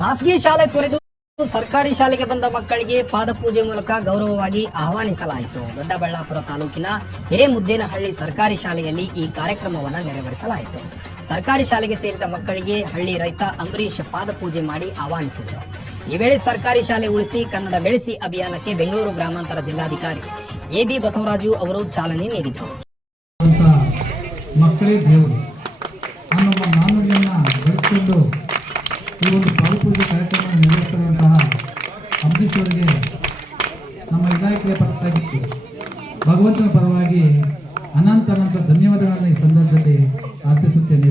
ಖಾಸಗಿ ಶಾಲೆ ತೊರೆದು ಸರ್ಕಾರಿ ಶಾಲೆಗೆ ಬಂದ ಮಕ್ಕಳಿಗೆ ಪಾದಪೂಜೆ ಮೂಲಕ ಗೌರವವಾಗಿ ಆಹ್ವಾನಿಸಲಾಯಿತು. ದೊಡ್ಡಬಳ್ಳಾಪುರ ತಾಲೂಕಿನ ಹಿರೇಮುದ್ದೇನಹಳ್ಳಿ ಸರ್ಕಾರಿ ಶಾಲೆಯಲ್ಲಿ ಈ ಕಾರ್ಯಕ್ರಮವನ್ನು ನೆರವೇರಿಸಲಾಯಿತು. ಸರ್ಕಾರಿ ಶಾಲೆಗೆ ಸೇರಿದ ಮಕ್ಕಳಿಗೆ ಹಳ್ಳಿ ರೈತ ಅಂಬರೀಶ್ ಪಾದಪೂಜೆ ಮಾಡಿ ಆಹ್ವಾನಿಸಿದರು. ಈ ವೇಳೆ ಸರ್ಕಾರಿ ಶಾಲೆ ಉಳಿಸಿ ಕನ್ನಡ ಬೆಳೆಸಿ ಅಭಿಯಾನಕ್ಕೆ ಬೆಂಗಳೂರು ಗ್ರಾಮಾಂತರ ಜಿಲ್ಲಾಧಿಕಾರಿ ಎಬಿ ಬಸವರಾಜು ಅವರು ಚಾಲನೆ ನೀಡಿದರು. ಮಕ್ಕಳೇ ದೇವರು. ಬೆಳೆಸಿಕೊಂಡು ಈ ಒಂದು ಭಾವಪೂಜೆ ಕಾರ್ಯಕ್ರಮ ನೆರವೇರಿಸಿರುವಂತಹ ಅಂಬರೀಶ್ ಅವರಿಗೆ ನಮ್ಮ ಇಲಾಖೆಯ ಪರವಾಗಿ ಭಗವಂತನ ಪರವಾಗಿ ಅನಂತ ಅನಂತ ಧನ್ಯವಾದಗಳನ್ನು ಈ ಸಂದರ್ಭದಲ್ಲಿ ಅರ್ಪಿಸುತ್ತೇನೆ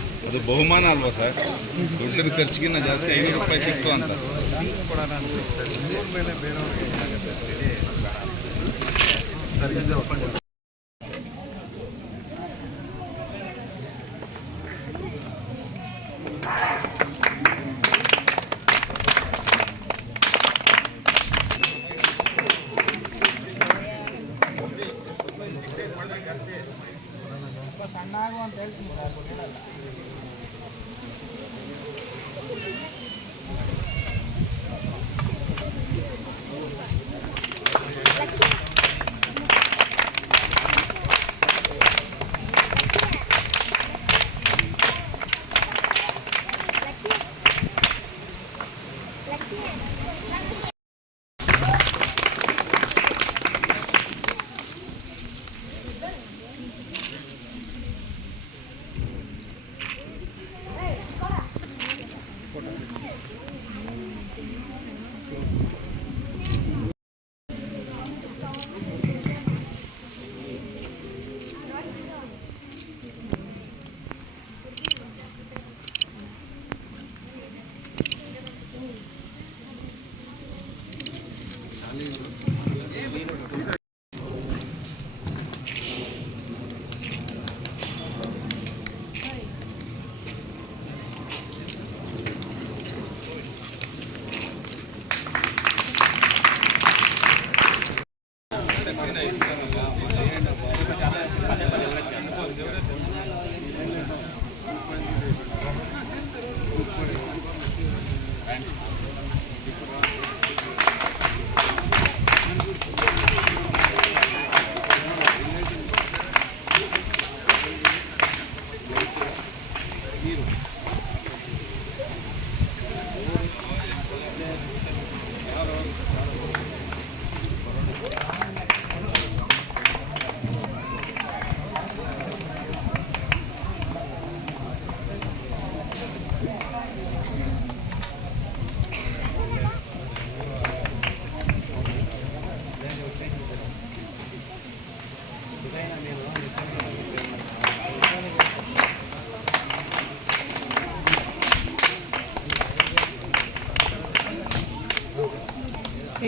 ಅದು ಬಹುಮಾನ ಅಲ್ವಾ ಸರ್? ದುಡ್ಡಿನ ಖರ್ಚಿಗಿನ್ನ ಜಾಸ್ತಿ ಐನೂರು ರೂಪಾಯಿ ಸಿಕ್ತು ಅಂತ.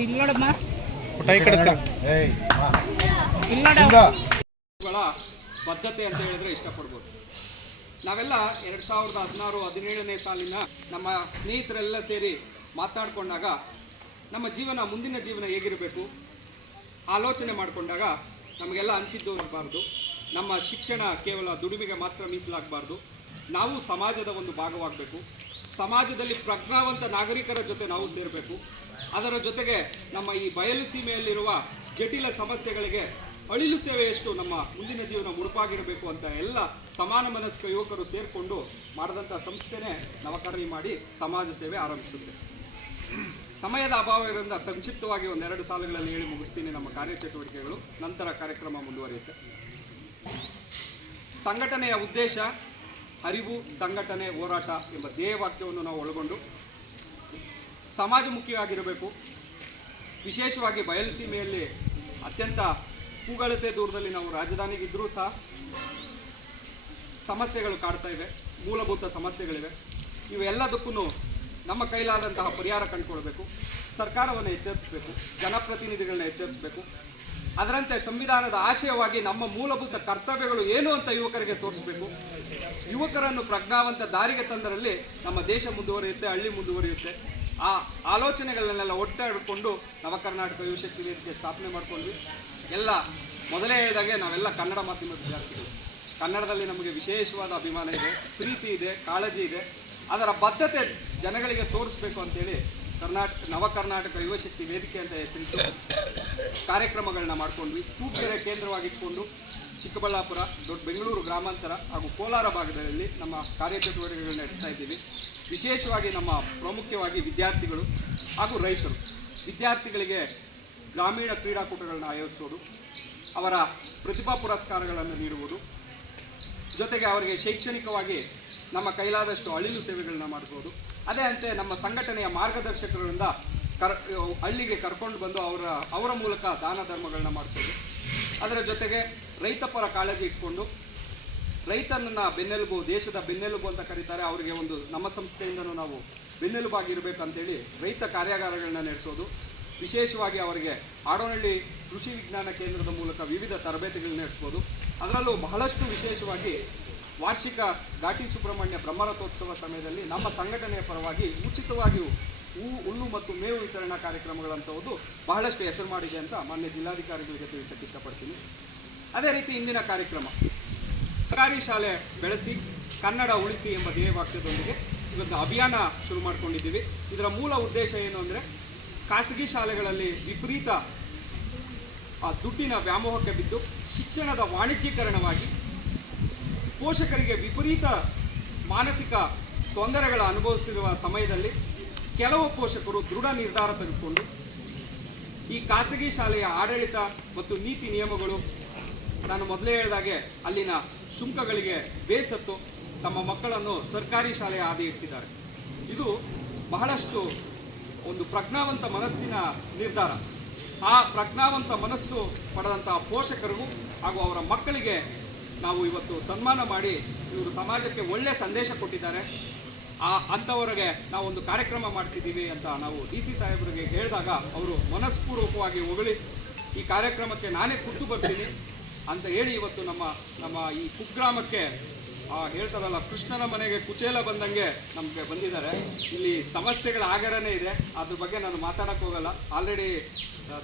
ಇಲ್ಲಿ ನೋಡಮ್ಮ. ಬದ್ಧತೆ ಅಂತ ಹೇಳಿದ್ರೆ ಇಷ್ಟಪಡ್ಬೋದು. ನಾವೆಲ್ಲ ಎರಡು ಸಾವಿರದ ಹದಿನಾರು ಹದಿನೇಳನೇ ಸಾಲಿನ ನಮ್ಮ ಸ್ನೇಹಿತರೆಲ್ಲ ಸೇರಿ ಮಾತಾಡಿಕೊಂಡಾಗ ನಮ್ಮ ಜೀವನ ಮುಂದಿನ ಜೀವನ ಹೇಗಿರಬೇಕು ಆಲೋಚನೆ ಮಾಡಿಕೊಂಡಾಗ ನಮಗೆಲ್ಲ ಅನಿಸಿದ್ದು ಇರಬಾರ್ದು ನಮ್ಮ ಶಿಕ್ಷಣ ಕೇವಲ ದುಡಿಮೆಗೆ ಮಾತ್ರ ಮೀಸಲಾಗಬಾರ್ದು. ನಾವು ಸಮಾಜದ ಒಂದು ಭಾಗವಾಗಬೇಕು. ಸಮಾಜದಲ್ಲಿ ಪ್ರಜ್ಞಾವಂತ ನಾಗರಿಕರ ಜೊತೆ ನಾವು ಸೇರಬೇಕು. ಅದರ ಜೊತೆಗೆ ನಮ್ಮ ಈ ಬಯಲು ಸೀಮೆಯಲ್ಲಿರುವ ಜಟಿಲ ಸಮಸ್ಯೆಗಳಿಗೆ ಅಳಿಲು ಸೇವೆಯಷ್ಟು ನಮ್ಮ ಮುಂದಿನ ಜೀವನ ಮುಡುಪಾಗಿರಬೇಕು ಅಂತ ಎಲ್ಲ ಸಮಾನ ಮನಸ್ಕ ಯುವಕರು ಸೇರಿಕೊಂಡು ಮಾಡಿದಂಥ ಸಂಸ್ಥೆನೇ ನವಕರಣಿ ಮಾಡಿ ಸಮಾಜ ಸೇವೆ ಆರಂಭಿಸುತ್ತೆ ಸಮಯದ ಅಭಾವ ಇರೋದ್ರಿಂದ ಸಂಕ್ಷಿಪ್ತವಾಗಿ ಒಂದೆರಡು ಸಾಲುಗಳಲ್ಲಿ ಹೇಳಿ ಮುಗಿಸ್ತೀನಿ ನಮ್ಮ ಕಾರ್ಯಚಟುವಟಿಕೆಗಳು. ನಂತರ ಕಾರ್ಯಕ್ರಮ ಮುಂದುವರಿಯುತ್ತೆ. ಸಂಘಟನೆಯ ಉದ್ದೇಶ ಅರಿವು ಸಂಘಟನೆ, ಹೋರಾಟ ಎಂಬ ಧ್ಯೇಯವಾಕ್ಯವನ್ನು ನಾವು ಒಳಗೊಂಡು ಸಮಾಜಮುಖಿಯಾಗಿರಬೇಕು. ವಿಶೇಷವಾಗಿ ಬಯಲುಸೀಮೆಯಲ್ಲಿ ಅತ್ಯಂತ ಕೂಗಳತೆ ದೂರದಲ್ಲಿ ನಾವು ರಾಜಧಾನಿಗಿದ್ದರೂ ಸಹ ಸಮಸ್ಯೆಗಳು ಕಾಡ್ತಾ ಇವೆ, ಮೂಲಭೂತ ಸಮಸ್ಯೆಗಳಿವೆ. ಇವೆಲ್ಲದಕ್ಕೂ ನಮ್ಮ ಕೈಲಾದಂತಹ ಪರಿಹಾರ ಕಂಡುಕೊಳ್ಬೇಕು. ಸರ್ಕಾರವನ್ನು ಎಚ್ಚರಿಸಬೇಕು, ಜನಪ್ರತಿನಿಧಿಗಳನ್ನ ಎಚ್ಚರಿಸಬೇಕು. ಅದರಂತೆ ಸಂವಿಧಾನದ ಆಶಯವಾಗಿ ನಮ್ಮ ಮೂಲಭೂತ ಕರ್ತವ್ಯಗಳು ಏನು ಅಂತ ಯುವಕರಿಗೆ ತೋರಿಸಬೇಕು. ಯುವಕರನ್ನು ಪ್ರಜ್ಞಾವಂತ ದಾರಿಗೆ ತಂದರಲ್ಲಿ ನಮ್ಮ ದೇಶ ಮುಂದುವರಿಯುತ್ತೆ, ಹಳ್ಳಿ ಮುಂದುವರಿಯುತ್ತೆ. ಆ ಆಲೋಚನೆಗಳನ್ನೆಲ್ಲ ಒಟ್ಟಾಡಿಕೊಂಡು ನವ ಕರ್ನಾಟಕ ಯುವಶಕ್ತಿ ವೇದಿಕೆ ಸ್ಥಾಪನೆ ಮಾಡ್ಕೊಂಡ್ವಿ ಎಲ್ಲ ಮೊದಲೇ ಹೇಳಿದಾಗೆ ನಾವೆಲ್ಲ ಕನ್ನಡ ಮಾಧ್ಯಮದ ವಿದ್ಯಾರ್ಥಿಗಳು. ಕನ್ನಡದಲ್ಲಿ ನಮಗೆ ವಿಶೇಷವಾದ ಅಭಿಮಾನ ಇದೆ, ಪ್ರೀತಿ ಇದೆ, ಕಾಳಜಿ ಇದೆ. ಅದರ ಬದ್ಧತೆ ಜನಗಳಿಗೆ ತೋರಿಸ್ಬೇಕು ಅಂತೇಳಿ ಕರ್ನಾಟಕ ನವ ಕರ್ನಾಟಕ ಯುವಶಕ್ತಿ ವೇದಿಕೆ ಅಂತ ಹೆಸರಿಟ್ಟು ಕಾರ್ಯಕ್ರಮಗಳನ್ನ ಮಾಡ್ಕೊಂಡ್ವಿ. ತೂಕೆರೆ ಕೇಂದ್ರವಾಗಿಟ್ಕೊಂಡು ಚಿಕ್ಕಬಳ್ಳಾಪುರ, ದೊಡ್ಡ ಬೆಂಗಳೂರು ಗ್ರಾಮಾಂತರ ಹಾಗೂ ಕೋಲಾರ ಭಾಗದಲ್ಲಿ ನಮ್ಮ ಕಾರ್ಯಚಟುವಟಿಕೆಗಳನ್ನ ನಡೆಸ್ತಾ ಇದ್ದೀವಿ. ವಿಶೇಷವಾಗಿ ನಮ್ಮ ಪ್ರಾಮುಖ್ಯವಾಗಿ ವಿದ್ಯಾರ್ಥಿಗಳು ಹಾಗೂ ರೈತರು. ವಿದ್ಯಾರ್ಥಿಗಳಿಗೆ ಗ್ರಾಮೀಣ ಕ್ರೀಡಾಕೂಟಗಳನ್ನು ಆಯೋಜಿಸೋದು, ಅವರ ಪ್ರತಿಭಾ ಪುರಸ್ಕಾರಗಳನ್ನು ನೀಡುವುದು, ಜೊತೆಗೆ ಅವರಿಗೆ ಶೈಕ್ಷಣಿಕವಾಗಿ ನಮ್ಮ ಕೈಲಾದಷ್ಟು ಅಳಿಲು ಸೇವೆಗಳನ್ನ ಮಾಡ್ಬೋದು. ಅದೇ ಅಂತೆ ನಮ್ಮ ಸಂಘಟನೆಯ ಮಾರ್ಗದರ್ಶಕರಿಂದ ಕರ್, ಹಳ್ಳಿಗೆ ಕರ್ಕೊಂಡು ಬಂದು ಅವರ ಅವರ ಮೂಲಕ ದಾನ ಧರ್ಮಗಳನ್ನ ಮಾಡಿಸೋದು. ಅದರ ಜೊತೆಗೆ ರೈತಪರ ಕಾಳಜಿ ಇಟ್ಕೊಂಡು ರೈತನನ್ನ ಬೆನ್ನೆಲುಬು, ದೇಶದ ಬೆನ್ನೆಲುಬು ಅಂತ ಕರೀತಾರೆ. ಅವರಿಗೆ ಒಂದು ನಮ್ಮ ಸಂಸ್ಥೆಯಿಂದನೂ ನಾವು ಬೆನ್ನೆಲುಬಾಗಿರಬೇಕಂತೇಳಿ ರೈತ ಕಾರ್ಯಾಗಾರಗಳನ್ನ ನಡೆಸೋದು. ವಿಶೇಷವಾಗಿ ಅವರಿಗೆ ಆಡೋನಹಳ್ಳಿ ಕೃಷಿ ವಿಜ್ಞಾನ ಕೇಂದ್ರದ ಮೂಲಕ ವಿವಿಧ ತರಬೇತಿಗಳನ್ನ ನಡೆಸ್ಬೋದು ಅದರಲ್ಲೂ ಬಹಳಷ್ಟು ವಿಶೇಷವಾಗಿ ವಾರ್ಷಿಕ ಘಾಟಿ ಸುಬ್ರಹ್ಮಣ್ಯ ಬ್ರಹ್ಮರಥೋತ್ಸವ ಸಮಯದಲ್ಲಿ ನಮ್ಮ ಸಂಘಟನೆಯ ಪರವಾಗಿ ಉಚಿತವಾಗಿಯೂ ಹೂ, ಹುಲ್ಲು ಮತ್ತು ಮೇವು ವಿತರಣಾ ಕಾರ್ಯಕ್ರಮಗಳಂಥದ್ದು ಬಹಳಷ್ಟು ಹೆಸರು ಮಾಡಿದೆ ಅಂತ ಮಾನ್ಯ ಜಿಲ್ಲಾಧಿಕಾರಿಗಳಿಗೆ ತಿಳಿಸಕ್ಕೆ ಇಷ್ಟಪಡ್ತೀನಿ. ಅದೇ ರೀತಿ ಇಂದಿನ ಕಾರ್ಯಕ್ರಮ. ಸರ್ಕಾರಿ ಶಾಲೆ ಬೆಳೆಸಿ, ಕನ್ನಡ ಉಳಿಸಿ ಎಂಬ ಧ್ಯೇಯವಾಕ್ಯದೊಂದಿಗೆ ಇವತ್ತು ಅಭಿಯಾನ ಶುರು ಮಾಡ್ಕೊಂಡಿದ್ದೀವಿ. ಇದರ ಮೂಲ ಉದ್ದೇಶ ಏನು ಅಂದರೆ, ಖಾಸಗಿ ಶಾಲೆಗಳಲ್ಲಿ ವಿಪರೀತ, ಆ, ದುಡ್ಡಿನ ವ್ಯಾಮೋಹಕ್ಕೆ ಬಿದ್ದು, ಶಿಕ್ಷಣದ ವಾಣಿಜ್ಯೀಕರಣವಾಗಿ ಪೋಷಕರಿಗೆ ವಿಪರೀತ ಮಾನಸಿಕ ತೊಂದರೆಗಳ ಅನುಭವಿಸಿರುವ ಸಮಯದಲ್ಲಿ ಕೆಲವು ಪೋಷಕರು ದೃಢ ನಿರ್ಧಾರ ತೆಗೆದುಕೊಂಡು ಈ ಖಾಸಗಿ ಶಾಲೆಯ ಆಡಳಿತ ಮತ್ತು ನೀತಿ ನಿಯಮಗಳು, ನಾನು ಮೊದಲೇ ಹೇಳಿದಾಗೆ ಅಲ್ಲಿನ ಶುಲ್ಕಗಳಿಗೆ ಬೇಸತ್ತು ತಮ್ಮ ಮಕ್ಕಳನ್ನು ಸರ್ಕಾರಿ ಶಾಲೆ ಆದೇಶಿಸಿದ್ದಾರೆ ಇದು ಬಹಳಷ್ಟು ಒಂದು ಪ್ರಜ್ಞಾವಂತ ಮನಸ್ಸಿನ ನಿರ್ಧಾರ. ಆ ಪ್ರಜ್ಞಾವಂತ ಮನಸ್ಸು ಪಡೆದಂತಹ ಪೋಷಕರಿಗೂ ಹಾಗೂ ಅವರ ಮಕ್ಕಳಿಗೆ ನಾವು ಇವತ್ತು ಸನ್ಮಾನ ಮಾಡಿ ಇವರು ಸಮಾಜಕ್ಕೆ ಒಳ್ಳೆಯ ಸಂದೇಶ ಕೊಟ್ಟಿದ್ದಾರೆ. ಆ ಅಂಥವರಿಗೆ ನಾವೊಂದು ಕಾರ್ಯಕ್ರಮ ಮಾಡ್ತಿದ್ದೀವಿ ಅಂತ ನಾವು ಡಿ ಸಿ ಸಾಹೇಬರಿಗೆ ಹೇಳಿದಾಗ ಅವರು ಮನಸ್ಪೂರ್ವಕವಾಗಿ ಹೊಗಳಿ, ಈ ಕಾರ್ಯಕ್ರಮಕ್ಕೆ ನಾನೇ ಕುಟ್ಟು ಬರ್ತೀನಿ. ಅಂತ ಹೇಳಿ ಇವತ್ತು ನಮ್ಮ ನಮ್ಮ ಈ ಕುಗ್ರಾಮಕ್ಕೆ ಹೇಳ್ತಾರಲ್ಲ, ಕೃಷ್ಣನ ಮನೆಗೆ ಕುಚೇಲ ಬಂದಂಗೆ ನಮಗೆ ಬಂದಿದ್ದಾರೆ. ಇಲ್ಲಿ ಸಮಸ್ಯೆಗಳ ಆಗರನೇ ಇದೆ. ಅದ್ರ ಬಗ್ಗೆ ನಾನು ಮಾತಾಡಕ್ಕೆ ಹೋಗಲ್ಲ. ಆಲ್ರೆಡಿ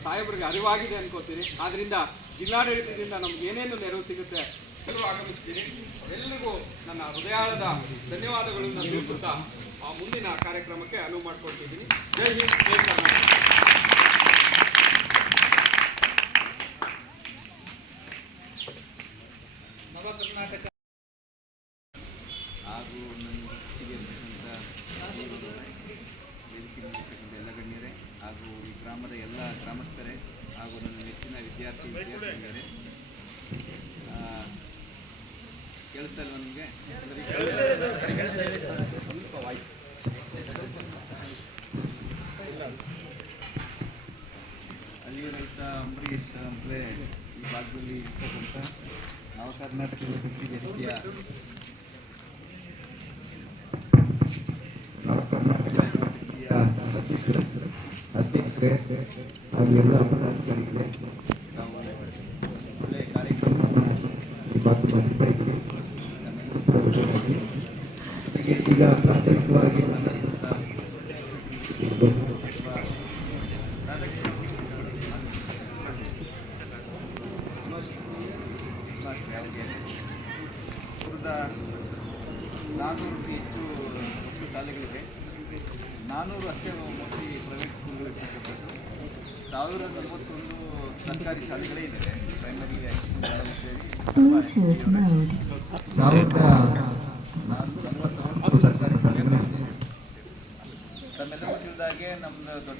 ಸಾಹೇಬ್ರಿಗೆ ಅರಿವಾಗಿದೆ ಅನ್ಕೋತೀನಿ. ಆದ್ರಿಂದ ಜಿಲ್ಲಾಡಳಿತದಿಂದ ನಮ್ಗೆ ಏನೇನು ನೆರವು ಸಿಗುತ್ತೆ ಎಲ್ಲರೂ ಆಗಮಿಸ್ತೀನಿ ಎಲ್ರಿಗೂ ನನ್ನ ಹೃದಯಾಳದ ಧನ್ಯವಾದಗಳನ್ನು ತಿಳಿಸುತ್ತಾ ಆ ಮುಂದಿನ ಕಾರ್ಯಕ್ರಮಕ್ಕೆ ಅನುವು ಮಾಡಿಕೊಡ್ತಿದ್ದೀನಿ ಜೈ ಹಿಂದ್, ಜೈ ಕರ್ನಾಟಕ ಹಾಗೂ ನನ್ನ ಜೊತೆಗೆ ಇರ್ತಕ್ಕಂಥ ವೇದಿಕೆ ಇರ್ತಕ್ಕಂಥ ಎಲ್ಲ ಗಣ್ಯರೇ ಹಾಗೂ ಈ ಗ್ರಾಮದ ಎಲ್ಲ ಗ್ರಾಮಸ್ಥರೇ ಹಾಗೂ ನನ್ನ ನೆಚ್ಚಿನ ವಿದ್ಯಾರ್ಥಿ ವಿದ್ಯಾರ್ಥಿಗಳೇ ಕೇಳಿಸ್ತಾ ಇಲ್ಲ ನಿಮಗೆ? ಸ್ವಲ್ಪ ವಾಯ್ಸ್ ಅಲ್ಲಿಯ ರೈತ ಅಂಬರೀಶ್ ಅಂದರೆ ಈ ಭಾಗದಲ್ಲಿ ಇರ್ತಕ್ಕಂಥ ನವ ಕರ್ನಾಟಕದ ಶಕ್ತಿ ವೇದಿಕೆಯ ಅಧ್ಯಕ್ಷರೇ ಹಾಗೂ ಎಲ್ಲ ಪದಾಧಿಕಾರಿಗಳೇ ತಾವು ಒಳ್ಳೆಯ ಕಾರ್ಯಕ್ರಮವನ್ನು ಈ ಮಾತು ನಡೆಸ್ತಾ ಇದ್ದೀವಿ ಜೊತೆಗೆ ಈಗ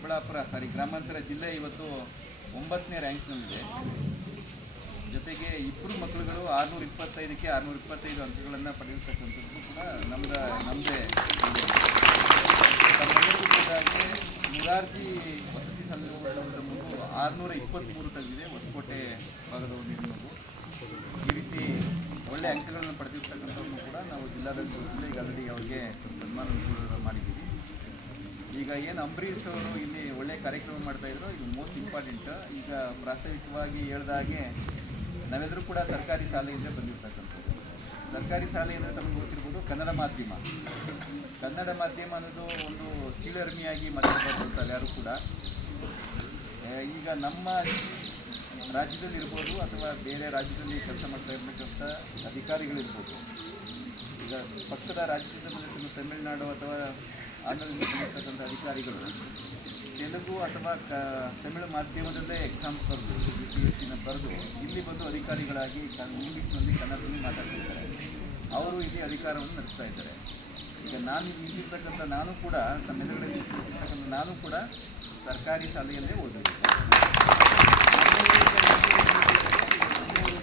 ದೊಡ್ಡಬಳ್ಳಾಪುರ ಸಾರಿ ಗ್ರಾಮಾಂತರ ಜಿಲ್ಲೆ ಇವತ್ತು ಒಂಬತ್ತನೇ ರ್ಯಾಂಕ್ನಲ್ಲಿದೆ ಜೊತೆಗೆ ಇಬ್ಬರು ಮಕ್ಕಳುಗಳು ಆರುನೂರ ಇಪ್ಪತ್ತೈದಕ್ಕೆ ಆರುನೂರ ಇಪ್ಪತ್ತೈದು ಅಂಕಗಳನ್ನು ಪಡೆಯತಕ್ಕಂಥದ್ದು ಕೂಡ ನಮ್ಮದ ನಮ್ಮದೇ ಮುರಾರ್ಜಿ ವಸತಿ ಸಂಘದ ಮಗು ಆರುನೂರ ಇಪ್ಪತ್ತ್ಮೂರು ತಂದಿದೆ ಹೊಸಕೋಟೆ ಭಾಗದ ಒಂದು ಹೆಣ್ಣು ಈ ರೀತಿ ಒಳ್ಳೆ ಅಂಕಗಳನ್ನು ಪಡೆದಿರ್ತಕ್ಕಂಥವ್ರನ್ನು ಕೂಡ ನಾವು ಜಿಲ್ಲಾಡಳಿತ ಆಲ್ರೆಡಿ ಅವ್ರಿಗೆ ಸನ್ಮಾನ ಈಗ ಏನು ಅಂಬರೀಷ್ ಅವರು ಇಲ್ಲಿ ಒಳ್ಳೆ ಕಾರ್ಯಕ್ರಮ ಮಾಡ್ತಾ ಇದ್ರು, ಇದು ಮೋಸ್ಟ್ ಇಂಪಾರ್ಟೆಂಟ್ ಈಗ ಪ್ರಾಸ್ತಾವಿಕವಾಗಿ ಹೇಳ್ದಾಗೆ ನಾವೆಲ್ಲರೂ ಕೂಡ ಸರ್ಕಾರಿ ಶಾಲೆಯಿಂದ ಬಂದಿರ್ತಕ್ಕಂಥದ್ದು. ಸರ್ಕಾರಿ ಶಾಲೆ ಅಂದರೆ ತಮಗೆ ಗೊತ್ತಿರ್ಬೋದು ಕನ್ನಡ ಮಾಧ್ಯಮ. ಕನ್ನಡ ಮಾಧ್ಯಮ ಅನ್ನೋದು ಒಂದು ಕೀಳರ್ಮಿಯಾಗಿ ಮಾತಾಡ್ತಾರೆ ಯಾರು ಕೂಡ. ಈಗ ನಮ್ಮ ರಾಜ್ಯದಲ್ಲಿ ಇರ್ಬೋದು ಅಥವಾ ಬೇರೆ ರಾಜ್ಯದಲ್ಲಿ ಕೆಲಸ ಮಾಡ್ತಾ ಇರ್ತಕ್ಕಂಥ ಅಧಿಕಾರಿಗಳಿರ್ಬೋದು. ಈಗ ಪಕ್ಕದ ರಾಜ್ಯದಲ್ಲಿ ತಮಿಳುನಾಡು ಅಥವಾ ಆಂಧ್ರದಿಂದ ಮಾಡ್ತಕ್ಕಂಥ ಅಧಿಕಾರಿಗಳು ತೆಲುಗು ಅಥವಾ ಕ, ತಮಿಳು ಮಾಧ್ಯಮದಲ್ಲೇ ಎಕ್ಸಾಮ್ ಬರೆದು ಯು ಪಿ ಎಸ್ ಸಿನ ಬರೆದು ಇಲ್ಲಿ ಬಂದು ಅಧಿಕಾರಿಗಳಾಗಿ ಇಂಗ್ಲೀಷ್ನಲ್ಲಿ ಕನ್ನಡದಲ್ಲಿ ಮಾತಾಡ್ತಿರ್ತಾರೆ. ಅವರು ಇಲ್ಲಿ ಅಧಿಕಾರವನ್ನು ನಡೆಸ್ತಾ ಇದ್ದಾರೆ. ಈಗ ನಾನು ಇಲ್ಲಿ ನಿಂತಿರ್ತಕ್ಕಂಥ ನಾನು ಕೂಡ ತಮ್ಮೆದುರುಗಡೆ ನಿಂತಿರ್ತಕ್ಕಂಥ ನಾನು ಕೂಡ ಸರ್ಕಾರಿ ಶಾಲೆಯಲ್ಲೇ ಓದಿದ್ದೆ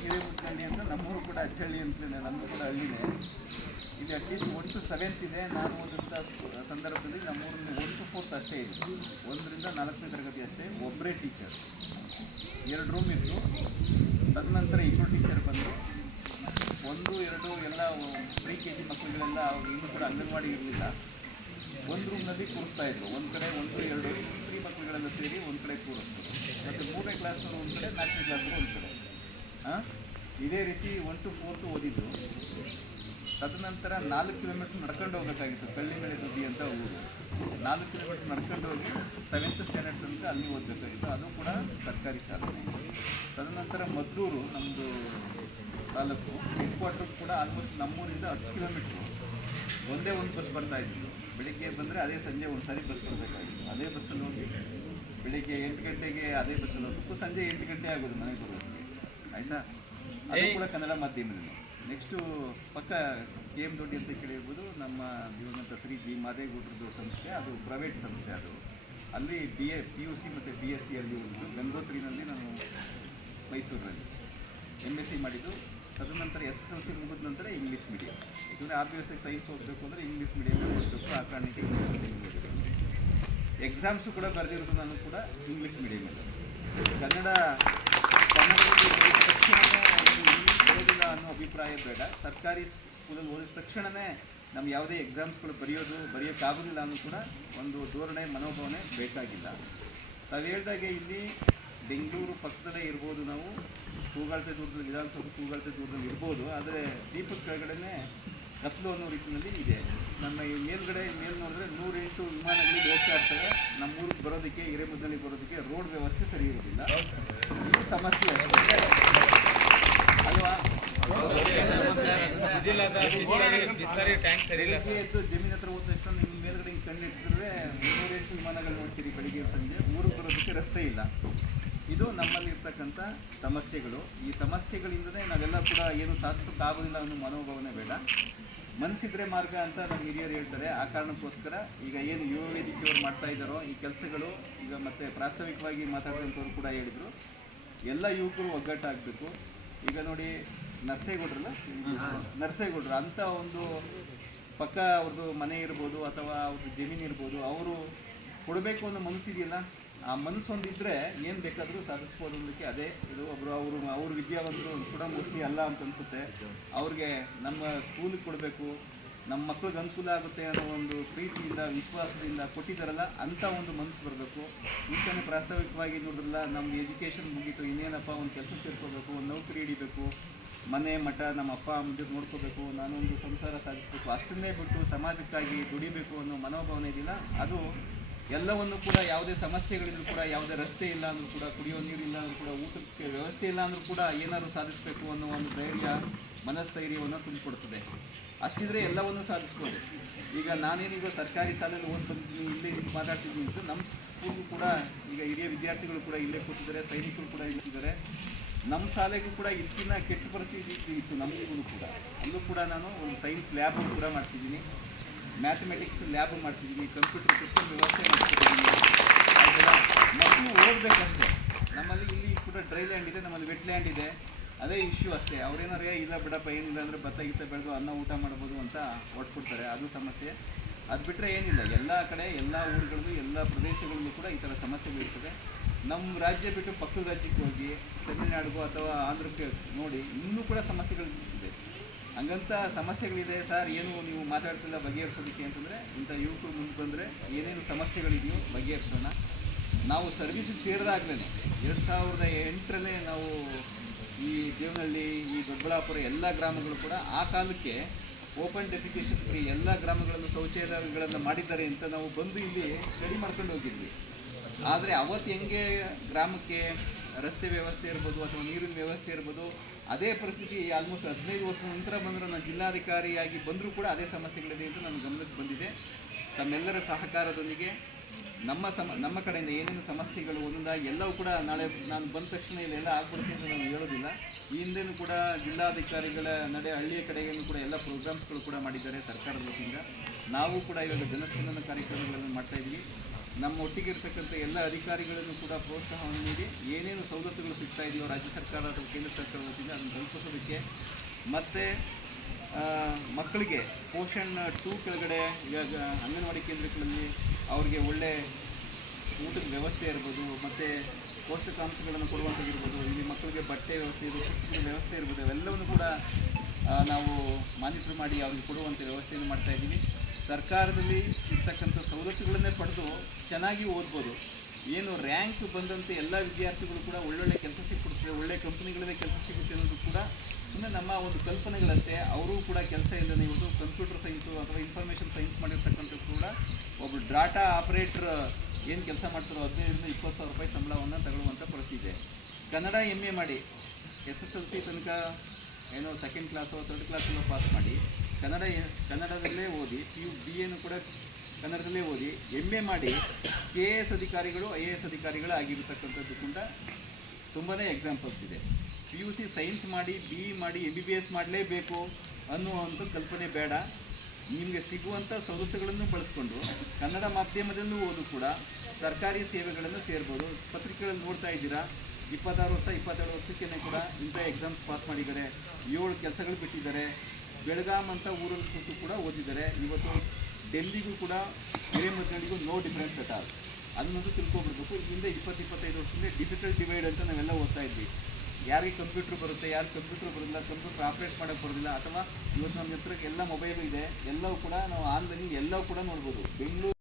ಹಿರೇಮುದ್ಗಳ್ಳಿ ಅಂತ ನಮ್ಮೂರು ಕೂಡ ಅಚ್ಚಳ್ಳಿ ಅಂತಲೇ ನಮ್ಮದು ಕೂಡ ಹಳ್ಳಿನೇ ಇಲ್ಲಿ ಅಟ್ಲೀಸ್ಟ್ ಒನ್ ಟು ಸೆವೆಂತ್ ಇದೆ. ನಾನು ಓದಿದಂಥ ಸಂದರ್ಭದಲ್ಲಿ ನಮ್ಮೂರಲ್ಲಿ ಒನ್ ಟು ಫೋರ್ತ್ ಅಷ್ಟೇ ಇದೆ. ಒಂದರಿಂದ ನಾಲ್ಕನೇ ತರಗತಿ ಅಷ್ಟೇ. ಒಬ್ಬರೇ ಟೀಚರ್ ಎರಡು ರೂಮ್ ಇತ್ತು. ತದನಂತರ ಇಬ್ಬರು ಟೀಚರ್ ಬಂದು, ಒಂದು, ಎರಡು, ಎಲ್ಲ ಪ್ರೀ ಕೆ ಜಿ ಮಕ್ಕಳುಗಳೆಲ್ಲ ಇನ್ನೂ ಕೂಡ ಅಂಗನವಾಡಿ ಇರಲಿಲ್ಲ. ಒಂದು ರೂಮ್ನಲ್ಲಿ ಕೂರಿಸ್ತಾ ಇದ್ರು. ಒಂದು ಕಡೆ ಒಂದು, ಎರಡು ಪ್ರೀ ಮಕ್ಕಳುಗಳೆಲ್ಲ ಸೇರಿ ಒಂದು ಕಡೆ ಕೂರಿಸ್ತು ಮತ್ತು ಮೂರನೇ ಕ್ಲಾಸ್ನವರು ಒಂದು ಕಡೆ, ನಾಲ್ಕನೇ ಕ್ಲಾಸ್ನವರು ಒಂದು ಕಡೆ. ಹಾಂ ಇದೇ ರೀತಿ ಒನ್ ಟು ಫೋರ್ತು ಓದಿದ್ದು ತದನಂತರ ನಾಲ್ಕು ಕಿಲೋಮೀಟ್ರ್ ನಡ್ಕೊಂಡು ಹೋಗಬೇಕಾಗಿತ್ತು ಕಳ್ಳಿಮಳೆ ದುಡ್ಡಿ ಅಂತ ಊರು. ನಾಲ್ಕು ಕಿಲೋಮೀಟ್ರ್ ನಡ್ಕೊಂಡು ಹೋಗಿ ಸೆವೆಂತ್ ಸ್ಟ್ಯಾಂಡರ್ಡ್ ತನಕ ಅಲ್ಲಿ ಓದಬೇಕಾಗಿತ್ತು. ಅದು ಕೂಡ ಸರ್ಕಾರಿ ಶಾಲೆ. ತದನಂತರ ಮದ್ದೂರು ನಮ್ಮದು ತಾಲೂಕು. ಹೆಡ್ ಕ್ವಾರ್ಟರ್ ಕೂಡ ಆಲ್ಮೋಸ್ಟ್ ನಮ್ಮೂರಿಂದ ಹತ್ತು ಕಿಲೋಮೀಟ್ರು. ಒಂದೇ ಒಂದು ಬಸ್ ಬರ್ತಾ ಇತ್ತು ಬೆಳಿಗ್ಗೆ ಬಂದರೆ ಅದೇ ಸಂಜೆ ಒಂದು ಸಾರಿ ಬಸ್ ಬರಬೇಕಾಗಿತ್ತು. ಅದೇ ಬಸ್ಸಲ್ಲಿ ಹೋಗಿ ಬೆಳಿಗ್ಗೆ ಎಂಟು ಗಂಟೆಗೆ ಅದೇ ಬಸ್ಸಲ್ಲಿ ಹೋಗಬೇಕು. ಸಂಜೆ ಎಂಟು ಗಂಟೆ ಆಗೋದು ಮನೆಗೆ ಬರೋದಕ್ಕೆ. ಆಯಿತಾ? ಅದು ಕೂಡ ಕನ್ನಡ ಮಾಧ್ಯಮದಲ್ಲಿ. ನೆಕ್ಸ್ಟು ಪಕ್ಕ ಕೆ ಎಂ ದೊಡ್ಡಿ ಅಂತ ಕೇಳಿರ್ಬೋದು, ನಮ್ಮ ದಿವಂಗತ ಶ್ರೀ ಜಿ ಮಾದೇಗೌಡರದ್ದು ಸಂಸ್ಥೆ, ಅದು ಪ್ರೈವೇಟ್ ಸಂಸ್ಥೆ ಅದು. ಅಲ್ಲಿ B A, P U C ಮತ್ತು ಬಿ ಎಸ್ ಸಿ ಅಲ್ಲಿ ಓದಿದ್ದು ಗಂಗೋತ್ರಿನಲ್ಲಿ ನಾನು ಮೈಸೂರಲ್ಲಿ ಎಂ ಎಸ್ ಸಿ ಮಾಡಿದ್ದು. ತದನಂತರ ಎಸ್ ಎಸ್ ಎಲ್ ಸಿ ಮುಗಿದ ನಂತರ ಇಂಗ್ಲೀಷ್ ಮೀಡಿಯಂ ಯಾಕಂದರೆ ಎಸ್ ಸೈನ್ಸ್ ಓದಬೇಕು ಅಂದರೆ ಇಂಗ್ಲೀಷ್ ಮೀಡಿಯಂ ಓದಬೇಕು, ಆ ಕಾರಣಕ್ಕೆ ಎಕ್ಸಾಮ್ಸು ಕೂಡ ಬರೆದಿರೋದು ನಾನು ಕೂಡ ಇಂಗ್ಲೀಷ್ ಮೀಡಿಯಮಲ್ಲಿ ಕನ್ನಡ ಕನ್ನಡದಲ್ಲಿ ಓದಿದ ತಕ್ಷಣವೇ ಒಂದು ಇಂಗ್ಲೀಷ್ ಬರೋದಿಲ್ಲ ಬೇಡ. ಸರ್ಕಾರಿ ಸ್ಕೂಲಲ್ಲಿ ಓದಿದ ತಕ್ಷಣವೇ ನಮ್ಮ ಯಾವುದೇ ಎಕ್ಸಾಮ್ಸ್ಗಳು ಬರೆಯೋದು ಬರೆಯೋಕ್ಕಾಗೋದಿಲ್ಲ ಅನ್ನೋ ಕೂಡ ಒಂದು ಧೋರಣೆ ಮನೋಭಾವನೆ ಬೇಕಾಗಿಲ್ಲ. ತಾವು ಹೇಳಿದಾಗೆ ಇಲ್ಲಿ ಬೆಂಗಳೂರು ಪಕ್ಕದಲ್ಲೇ ಇರ್ಬೋದು ನಾವು. ತೂಗಾಳ್ತೆ ದೂರದಲ್ಲಿ ವಿಧಾನಸೌಧ ತೂಗಾಳ್ತೆ ದೂರದಲ್ಲಿ ಇರ್ಬೋದು. ಆದರೆ ದೀಪದ ಕೆಳಗಡೆನೇ ಕತ್ಲು ಅನ್ನೋ ರೀತಿಯಲ್ಲಿ ಇದೆ. ನಮ್ಮ ಈ ಮೇಲ್ಗಡೆ ಮೇಲ್ ನೋಡಿದ್ರೆ ನೂರೆಂಟು ವಿಮಾನಗಳು ಹೋಗ್ತಾ ಇರ್ತವೆ. ನಮ್ಮ ಊರಿಗೆ ಬರೋದಕ್ಕೆ ಹಿರೇಮುದ್ದಲ್ಲಿ ಬರೋದಕ್ಕೆ ರೋಡ್ ವ್ಯವಸ್ಥೆ ಸರಿ ಇರೋದಿಲ್ಲ ಇದು ಸಮಸ್ಯೆ ಅಷ್ಟೇ. ಅಲ್ವಾ ಬೆಳಿಗ್ಗೆ ಎದ್ದು ಜಮೀನ್ ಹತ್ರ ಹೋದ ತಕ್ಷಣ ನಿಮ್ಮ ಮೇಲ್ಗಡೆ ಹಿಂಗೆ ಕಣ್ಣಿಟ್ಟಿದ್ರೆ ನೂರೆಂಟು ವಿಮಾನಗಳು ನೋಡ್ತೀರಿ ಬೆಳಿಗ್ಗೆ ಸಂಜೆ. ಊರು ಬರೋದಕ್ಕೆ ರಸ್ತೆ ಇಲ್ಲ. ಇದು ನಮ್ಮಲ್ಲಿ ಇರ್ತಕ್ಕಂಥ ಸಮಸ್ಯೆಗಳು. ಈ ಸಮಸ್ಯೆಗಳಿಂದಲೇ ನಾವೆಲ್ಲ ಕೂಡ ಏನು ಸಾಧಿಸೋಕ್ಕಾಗೋದಿಲ್ಲ ಅನ್ನೋ ಮನೋಭಾವನೆ ಬೇಡ. ಮನಸ್ಸಿದ್ರೆ ಮಾರ್ಗ ಅಂತ ನಮ್ಮ ಹಿರಿಯರು ಹೇಳ್ತಾರೆ. ಆ ಕಾರಣಕ್ಕೋಸ್ಕರ ಈಗ ಏನು ಯುವ ವೇದಿಕೆಯವರು ಮಾಡ್ತಾ ಇದ್ದಾರೋ, ಈ ಕೆಲಸಗಳು, ಈಗ ಮತ್ತೆ ಪ್ರಾಸ್ತಾವಿಕವಾಗಿ ಮಾತಾಡಿದಂಥವ್ರು ಕೂಡ ಹೇಳಿದರು. ಎಲ್ಲ ಯುವಕರು ಒಗ್ಗಟ್ಟಾಗಬೇಕು. ಈಗ ನೋಡಿ ನರ್ಸೇಗೌಡ್ರಲ್ಲ? ನರ್ಸೇಗೌಡ್ರು ಅಂಥ ಒಂದು ಪಕ್ಕ ಅವ್ರದ್ದು ಮನೆ ಇರ್ಬೋದು, ಅಥವಾ ಅವ್ರದ್ದು ಜಮೀನು ಇರ್ಬೋದು, ಅವರು ಕೊಡಬೇಕು ಅನ್ನೋ ಮನಸ್ಸಿದೆಯಲ್ಲ ಆ ಮನಸ್ಸು ಒಂದಿದ್ರೆ ಏನು ಬೇಕಾದರೂ ಸಾಧಿಸ್ಬೋದು ಅನ್ನೋದಕ್ಕೆ ಅದೇ ಇದು. ಒಬ್ಬರು ಅವರು, ಅವ್ರ ವಿದ್ಯಾವಂತರು ಕೂಡ ಮೂರ್ತಿ ಅಲ್ಲ ಅಂತ ಅನಿಸುತ್ತೆ. ಅವ್ರಿಗೆ ನಮ್ಮ ಸ್ಕೂಲಿಗೆ ಕೊಡಬೇಕು, ನಮ್ಮ ಮಕ್ಳಿಗೆ ಅನುಕೂಲ ಆಗುತ್ತೆ ಅನ್ನೋ ಒಂದು ಪ್ರೀತಿಯಿಂದ, ವಿಶ್ವಾಸದಿಂದ ಕೊಟ್ಟಿದ್ದಾರಲ್ಲ ಅಂಥ ಒಂದು ಮನಸ್ಸು ಬರಬೇಕು. ಈತಾನೆ ಪ್ರಾಸ್ತಾವಿಕವಾಗಿ ನೋಡಿದ್ರಲ್ಲ, ನಮ್ಗೆ ಎಜುಕೇಷನ್ ಮುಗೀತು, ಇನ್ನೇನಪ್ಪ, ಒಂದು ಕೆಲಸ ಸೇರ್ಕೋಬೇಕು, ಒಂದು ನೌಕರಿ ಹಿಡಿಬೇಕು ಮನೆ, ಮಠ, ನಮ್ಮ ಅಪ್ಪ, ಅಮ್ಮ ನೋಡ್ಕೋಬೇಕು, ನಾನೊಂದು ಸಂಸಾರ ಸಾಗಿಸ್ಬೇಕು ಅಷ್ಟನ್ನೇ ಬಿಟ್ಟು ಸಮಾಜಕ್ಕಾಗಿ ದುಡಿಬೇಕು ಅನ್ನೋ ಮನೋಭಾವನೆ ಇದೆಯಲ್ಲ ಅದು ಎಲ್ಲವನ್ನು ಕೂಡ ಯಾವುದೇ ಸಮಸ್ಯೆಗಳಿದ್ರು ಕೂಡ, ಯಾವುದೇ ರಸ್ತೆ ಇಲ್ಲ ಅಂದರೂ ಕೂಡ, ಕುಡಿಯೋ ನೀರಿಲ್ಲ ಅಂದ್ರೂ ಕೂಡ, ಊಟಕ್ಕೆ ವ್ಯವಸ್ಥೆ ಇಲ್ಲ ಅಂದರೂ ಕೂಡ ಏನಾದರೂ ಸಾಧಿಸಬೇಕು ಅನ್ನೋ ಒಂದು ಧೈರ್ಯ, ಮನಸ್ಥೈರ್ಯವನ್ನು ತುಂಬಿಕೊಡ್ತದೆ ಅಷ್ಟಿದ್ರೆ ಎಲ್ಲವನ್ನು ಸಾಧಿಸ್ಬೋದು. ಈಗ ನಾನೇನೀಗ ಸರ್ಕಾರಿ ಶಾಲೆಯಲ್ಲಿ ಓದ್ ಬಂದಿದ್ದೀನಿ, ಇಲ್ಲೇ ಇಲ್ಲಿ ಮಾತಾಡ್ತಿದ್ದೀನಿ ಅಂತ ನಮ್ಮ ಸ್ಕೂಲ್ಗೂ ಕೂಡ, ಈಗ ಹಿರಿಯ ವಿದ್ಯಾರ್ಥಿಗಳು ಕೂಡ ಇಲ್ಲೇ ಕೂತಿದ್ದಾರೆ, ಸೈನಿಕರು ಕೂಡ ಇಲ್ಲಿದ್ದಾರೆ ನಮ್ಮ ಶಾಲೆಗೂ ಕೂಡ ಇದಕ್ಕಿನ್ನ ಕೆಟ್ಟ ಪರಿಸ್ಥಿತಿ ಇತ್ತು ನಮಗೂ ಕೂಡ. ಅಲ್ಲೂ ಕೂಡ ನಾನು ಒಂದು ಸೈನ್ಸ್ ಲ್ಯಾಬ್ ಕೂಡ ಮಾಡಿಸಿದ್ದೀನಿ. ಮ್ಯಾಥಮೆಟಿಕ್ಸ್ ಲ್ಯಾಬ್ ಮಾಡಿಸಿದ್ದೀನಿ. ಕಂಪ್ಯೂಟರ್ ಸಿಸ್ಟಮ್ ವ್ಯವಸ್ಥೆ ಮಾಡಿಸಿದ್ದೀನಿ. ಮಕ್ಕಳು ಓದಬೇಕಷ್ಟೇ. ನಮ್ಮಲ್ಲಿ ಇಲ್ಲಿ ಕೂಡ ಡ್ರೈ ಲ್ಯಾಂಡ್ ಇದೆ, ನಮ್ಮಲ್ಲಿ ವೆಟ್ ಲ್ಯಾಂಡ್ ಇದೆ. ಅದೇ ಇಶ್ಯೂ ಅಷ್ಟೇ. ಅವ್ರೇನಾರೇ ಇಲ್ಲ ಬಿಡಪ್ಪ, ಏನಿಲ್ಲ ಅಂದರೆ ಭತ್ತ ಗೀತ ಬೆಳೆದು ಅನ್ನ ಊಟ ಮಾಡ್ಬೋದು ಅಂತ ಹೊಟ್ಕೊಡ್ತಾರೆ ಅದು ಸಮಸ್ಯೆ. ಅದು ಬಿಟ್ಟರೆ ಏನಿಲ್ಲ. ಎಲ್ಲ ಕಡೆ, ಎಲ್ಲ ಊರುಗಳಲ್ಲೂ ಎಲ್ಲ ಪ್ರದೇಶಗಳಲ್ಲೂ ಕೂಡ ಈ ಥರ ಸಮಸ್ಯೆಗಳಿರ್ತದೆ. ನಮ್ಮ ರಾಜ್ಯ ಬಿಟ್ಟು ಪಕ್ಕದ ರಾಜ್ಯಕ್ಕೆ ಹೋಗಿ, ತಮಿಳುನಾಡಿಗೂ ಅಥವಾ ಆಂಧ್ರಕ್ಕೆ ನೋಡಿ, ಇನ್ನೂ ಕೂಡ ಸಮಸ್ಯೆಗಳಿದೆ ಹಂಗಂತ ಸಮಸ್ಯೆಗಳಿದೆ ಸರ್, ಏನು ನೀವು ಮಾತಾಡ್ತಿಲ್ಲ, ಬಗೆಹರಿಸೋದಕ್ಕೆ ಅಂತಂದರೆ, ಇಂಥ ಯುವಕರು ಮುಂದೆ ಬಂದರೆ ಏನೇನು ಸಮಸ್ಯೆಗಳಿದೆಯೋ ಬಗೆಹರಿಸೋಣ. ನಾವು ಸರ್ವಿಸಿಗೆ ಸೇರಿದಾಗಲೇ ಎರಡು ಸಾವಿರದ ಎಂಟರಲ್ಲೇ ನಾವು ಈ ದೇವನಹಳ್ಳಿ, ಈ ದೊಡ್ಡಬಳ್ಳಾಪುರ ಎಲ್ಲ ಗ್ರಾಮಗಳು ಕೂಡ ಆ ಕಾಲಕ್ಕೆ ಓಪನ್ ಡೆಫಿಕೇಶನ್ ಫ್ರೀ ಎಲ್ಲ ಗ್ರಾಮಗಳಲ್ಲೂ ಶೌಚಾಲಯಗಳನ್ನು ಮಾಡಿದ್ದಾರೆ ಅಂತ ನಾವು ಬಂದು ಇಲ್ಲಿ ಸ್ಟಡಿ ಮಾಡ್ಕೊಂಡು ಹೋಗಿದ್ವಿ. ಆದರೆ ಅವತ್ತು ಹೆಂಗೆ ಗ್ರಾಮಕ್ಕೆ ರಸ್ತೆ ವ್ಯವಸ್ಥೆ ಇರ್ಬೋದು ಅಥವಾ ನೀರಿನ ವ್ಯವಸ್ಥೆ ಇರ್ಬೋದು, ಅದೇ ಪರಿಸ್ಥಿತಿ ಆಲ್ಮೋಸ್ಟ್ ಹದಿನೈದು ವರ್ಷದ ನಂತರ ಬಂದರೂ ನಾನು ಜಿಲ್ಲಾಧಿಕಾರಿಯಾಗಿ ಬಂದರೂ ಕೂಡ ಅದೇ ಸಮಸ್ಯೆಗಳಿದೆ ಅಂತ ನನ್ನ ಗಮನಕ್ಕೆ ಬಂದಿದೆ. ತಮ್ಮೆಲ್ಲರ ಸಹಕಾರದೊಂದಿಗೆ ನಮ್ಮ ಸಮ, ನಮ್ಮ ಕಡೆಯಿಂದ ಏನೇನು ಸಮಸ್ಯೆಗಳು ಒಂದಾಗಿ ಎಲ್ಲವೂ ಕೂಡ ನಾಳೆ ನಾನು ಬಂದ ತಕ್ಷಣ ಇಲ್ಲೆಲ್ಲ ಆಗ್ಬಿಡುತ್ತೆ ಅಂತ ನಾನು ಹೇಳೋದಿಲ್ಲ. ಈ ಹಿಂದೆನೂ ಕೂಡ ಜಿಲ್ಲಾಧಿಕಾರಿಗಳ ನಡೆ ಹಳ್ಳಿಯ ಕಡೆಗೂ ಕೂಡ ಎಲ್ಲ ಪ್ರೋಗ್ರಾಮ್ಸ್ಗಳು ಕೂಡ ಮಾಡಿದ್ದಾರೆ ಸರ್ಕಾರದ ವತಿಯಿಂದ. ನಾವು ಕೂಡ ಇವಾಗ ಜನಸ್ಪಂದನ ಕಾರ್ಯಕ್ರಮಗಳನ್ನು ಮಾಡ್ತಾ ನಮ್ಮ ಒಟ್ಟಿಗೆ ಇರ್ತಕ್ಕಂಥ ಎಲ್ಲ ಅಧಿಕಾರಿಗಳನ್ನು ಕೂಡ ಪ್ರೋತ್ಸಾಹವನ್ನು ನೀಡಿ ಏನೇನು ಸವಲತ್ತುಗಳು ಸಿಗ್ತಾ ಇದೆಯೋ ರಾಜ್ಯ ಸರ್ಕಾರ ಅಥವಾ ಕೇಂದ್ರ ಸರ್ಕಾರ ವತಿಯಿಂದ ಅದನ್ನು ತಲುಪಿಸೋದಕ್ಕೆ ಮತ್ತು ಮಕ್ಕಳಿಗೆ ಪೋಷಣ್ ಟೂ ಕೆಳಗಡೆ ಈಗ ಅಂಗನವಾಡಿ ಕೇಂದ್ರಗಳಲ್ಲಿ ಅವ್ರಿಗೆ ಒಳ್ಳೆ ಊಟದ ವ್ಯವಸ್ಥೆ ಇರ್ಬೋದು, ಮತ್ತು ಪೌಷ್ಟಿಕಾಂಶಗಳನ್ನು ಕೊಡುವಂಥದ್ದಿರ್ಬೋದು ಇಲ್ಲಿ ಮಕ್ಕಳಿಗೆ ಬಟ್ಟೆ ವ್ಯವಸ್ಥೆ ಇರ್ಬೋದು, ಪುಸ್ತಕದ ವ್ಯವಸ್ಥೆ ಇರ್ಬೋದು, ಅವೆಲ್ಲವನ್ನು ಕೂಡ ನಾವು ಮಾನಿಟ್ರ್ ಮಾಡಿ ಅವ್ರಿಗೆ ಕೊಡುವಂಥ ವ್ಯವಸ್ಥೆಯನ್ನು ಮಾಡ್ತಾ ಇದ್ದೀವಿ. ಸರ್ಕಾರದಲ್ಲಿ ಇರ್ತಕ್ಕಂಥ ಸವಲತ್ತುಗಳನ್ನೇ ಪಡೆದು ಚೆನ್ನಾಗಿ ಓದ್ಬೋದು. ಏನು ರ್ಯಾಂಕ್ ಬಂದಂಥ ಎಲ್ಲ ವಿದ್ಯಾರ್ಥಿಗಳು ಕೂಡ ಒಳ್ಳೊಳ್ಳೆ ಕೆಲಸ ಸಿಕ್ಬಿಡುತ್ತೆ, ಒಳ್ಳೆ ಕಂಪ್ನಿಗಳಲ್ಲೇ ಕೆಲಸ ಸಿಗುತ್ತೆ ಅನ್ನೋದು ಕೂಡ ಸುಮ್ಮನೆ ನಮ್ಮ ಒಂದು ಕಲ್ಪನೆಗಳಷ್ಟೇ ಅವರು ಕೂಡ ಕೆಲಸ ಇಲ್ಲದೆ ಇವತ್ತು ಕಂಪ್ಯೂಟರ್ ಸೈನ್ಸು ಅಥವಾ ಇನ್ಫಾರ್ಮೇಷನ್ ಸೈನ್ಸ್ ಮಾಡಿರ್ತಕ್ಕಂಥದ್ದು ಕೂಡ ಒಬ್ಬ ಡಾಟಾ ಆಪ್ರೇಟ್ರ್ ಏನು ಕೆಲಸ ಮಾಡ್ತಾರೋ ಹದಿನೈದರಿಂದ ಇಪ್ಪತ್ತು ಸಾವಿರ ರೂಪಾಯಿ ಸಂಬಳವನ್ನು ತಗೊಳ್ಳುವಂಥ ಪರಿಸ್ಥಿತಿ ಕನ್ನಡ ಎಂ ಎ ಮಾಡಿ ಎಸ್ ಎಸ್ ಎಲ್ ಸಿ ತನಕ ಏನೋ ಸೆಕೆಂಡ್ ಕ್ಲಾಸು ಥರ್ಡ್ ಕ್ಲಾಸಲ್ಲೋ ಪಾಸ್ ಮಾಡಿ. ಕನ್ನಡ ಕನ್ನಡದಲ್ಲೇ ಓದಿ ಪಿ ಯು ಬಿ ಎನ್ನು ಕೂಡ ಕನ್ನಡದಲ್ಲೇ ಓದಿ ಎಂ ಎ ಮಾಡಿ ಕೆ ಎ ಎಸ್ ಅಧಿಕಾರಿಗಳು ಐ ಎ ಎಸ್ ಅಧಿಕಾರಿಗಳು ಆಗಿರತಕ್ಕಂಥದ್ದು ಕೂಡ ತುಂಬಾ ಎಕ್ಸಾಂಪಲ್ಸ್ ಇದೆ. ಪಿ ಯು ಸಿ ಸೈನ್ಸ್ ಮಾಡಿ ಬಿ ಇ ಮಾಡಿ ಎಂ ಬಿ ಬಿ ಎಸ್ ಮಾಡಲೇಬೇಕು ಅನ್ನುವಂಥ ಕಲ್ಪನೆ ಬೇಡ. ನಿಮಗೆ ಸಿಗುವಂಥ ಸವಲತ್ತುಗಳನ್ನು ಬಳಸ್ಕೊಂಡು ಕನ್ನಡ ಮಾಧ್ಯಮದಲ್ಲೂ ಓದು ಕೂಡ ಸರ್ಕಾರಿ ಸೇವೆಗಳನ್ನು ಸೇರ್ಬೋದು. ಪತ್ರಿಕೆಗಳಲ್ಲಿ ನೋಡ್ತಾ ಇದ್ದೀರಾ? ಇಪ್ಪತ್ತಾರು ವರ್ಷ, ಇಪ್ಪತ್ತೆರಡು ವರ್ಷಕ್ಕೇ ಕೂಡ ಇಂಥ ಎಕ್ಸಾಮ್ಸ್ ಪಾಸ್ ಮಾಡಿದ್ದಾರೆ. ಏಳು ಕೆಲಸಗಳು ಬಿಟ್ಟಿದ್ದಾರೆ. ಬೆಳಗಾಂ ಅಂತ ಊರಲ್ಲಿ ಕೂತು ಕೂಡ ಓದಿದ್ದಾರೆ. ಇವತ್ತು ಡೆಲ್ಲಿಗೂ ಕೂಡ ಹಿರೇಮದ್ಗಳಿಗೂ ನೋ ಡಿಫ್ರೆನ್ಸ್ ಅಟ್ ಆಲ್ ಅದನ್ನೊಂದು ತಿಳ್ಕೊಬಿಡ್ಬೇಕು. ಹಿಂದೆ ಇಪ್ಪತ್ತು, ಇಪ್ಪತ್ತೈದು ವರ್ಷದಿಂದ ಡಿಜಿಟಲ್ ಡಿವೈಡ್ ಅಂತ ನಾವೆಲ್ಲ ಓದ್ತಾ ಇದ್ವಿ. ಯಾರಿಗೆ ಕಂಪ್ಯೂಟ್ರ್ ಬರುತ್ತೆ, ಯಾರು ಕಂಪ್ಯೂಟ್ರ್ ಬರೋದಿಲ್ಲ ಕಂಪ್ಯೂಟ್ರ್ ಆಪ್ರೇಟ್ ಮಾಡೋಕ್ಕೆ ಬರೋದಿಲ್ಲ, ಅಥವಾ ಇವತ್ತು ನಮ್ಮ ಹತ್ರ ಎಲ್ಲ ಮೊಬೈಲು ಇದೆ, ಎಲ್ಲವೂ ಕೂಡ ನಾವು ಆನ್ಲೈನ್ ಎಲ್ಲವೂ ಕೂಡ ನೋಡ್ಬೋದು. ಬೆಂಗಳೂರು